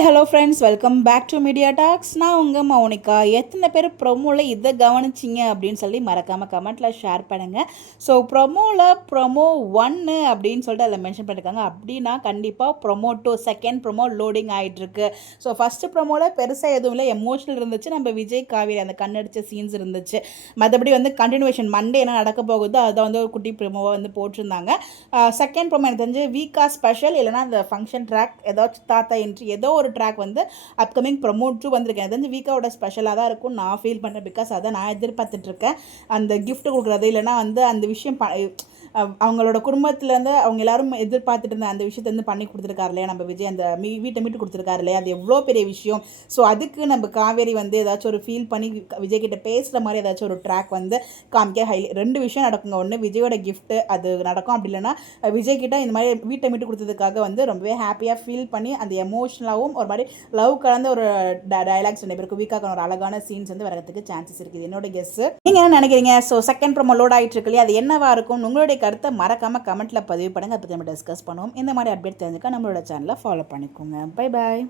Hi hello friends, welcome back to media talks. நான் உங்கள் மௌனிகா. எத்தனை பேர் ப்ரொமோவில் இதை கவனிச்சிங்க அப்படின்னு சொல்லி மறக்காமல் கமெண்ட்டில் ஷேர் பண்ணுங்கள். ஸோ ப்ரொமோ 1 அப்படின்னு சொல்லிட்டு அதில் மென்ஷன் பண்ணியிருக்காங்க. அப்படின்னா கண்டிப்பாக ப்ரொமோ 2 செகண்ட் ப்ரொமோ லோடிங் ஆகிட்டுருக்கு. ஸோ ஃபஸ்ட்டு ப்ரொமோவில் பெருசாக எதுவும் இல்லை, எமோஷனல் இருந்துச்சு. நம்ம விஜய் காவேரி அந்த கண்ணடிச்ச சீன்ஸ் இருந்துச்சு. மற்றபடி கண்டினியூவேஷன் மண்டே என்ன நடக்க போகுதோ அதை ஒரு குட்டி ப்ரொமோவாக போட்டிருந்தாங்க. செகண்ட் ப்ரொமோ எனக்கு தெரிஞ்சு வீக்கா ஸ்பெஷல் இல்லைனா அந்த ஃபங்க்ஷன் ட்ராக் ஏதாச்சும் தாத்தா என்ட்ரி ஏதோ ஒரு ட்ராக் அப்கமிங் ப்ரொமோட் வந்திருக்கேன். அது வீக்காவோட ஸ்பெஷலாக தான் இருக்கும் நான் ஃபீல் பண்ணுறேன். பிகாஸ் அதை நான் எதிர்பார்த்துட்ருக்கேன். அந்த கிஃப்ட் கொடுக்குறது இல்லைனா அந்த விஷயம் அவங்களோட குடும்பத்துலேருந்து அவங்க எல்லாரும் எதிர்பார்த்துட்டு இருந்த அந்த விஷயத்தை பண்ணி கொடுத்துருக்காரு இல்லையா நம்ம விஜய், அந்த வீட்டை மீட்டு கொடுத்துருக்காரு இல்லையா, அது எவ்வளோ பெரிய விஷயம். ஸோ அதுக்கு நம்ம காவேரி ஏதாச்சும் ஒரு ஃபீல் பண்ணி விஜய் கிட்ட பேசுகிற மாதிரி ஏதாச்சும் ஒரு ட்ராக் காமிக்க ரெண்டு விஷயம் நடக்குங்க. ஒன்று விஜயோட கிஃப்ட் அது நடக்கும், அப்படி இல்லைன்னா விஜய் கிட்ட இந்த மாதிரி வீட்டை மீட்டு கொடுத்ததுக்காக ரொம்பவே ஹாப்பியாக ஃபீல் பண்ணி அந்த எமோஷனலாகவும் ஒரு மாதிரி லவ் கலந்த ஒரு டயலாக்ஸ் ரெண்டு பேருக்கு வீக்காக ஒரு அழகான சீன்ஸ் வரதுக்கு சான்சஸ் இருக்குது. என்னோட கெஸ். நீங்கள் என்ன நினைக்கிறீங்க? ஸோ செகண்ட் ப்ரோமோ லோட் ஆகிட்டு இருக்கு இல்லையா, அது என்னவா இருக்கும்? உங்களுடைய கருத்தை மறக்காமல் கமெண்ட்டில் பதிவு பண்ணுங்கள். அதை பற்றி நம்ம டிஸ்கஸ் பண்ணுவோம். இந்த மாதிரி அப்டேட் தெரிஞ்சுக்க நம்மளோட சேனலை ஃபாலோ பண்ணிக்கோங்க. Bye bye.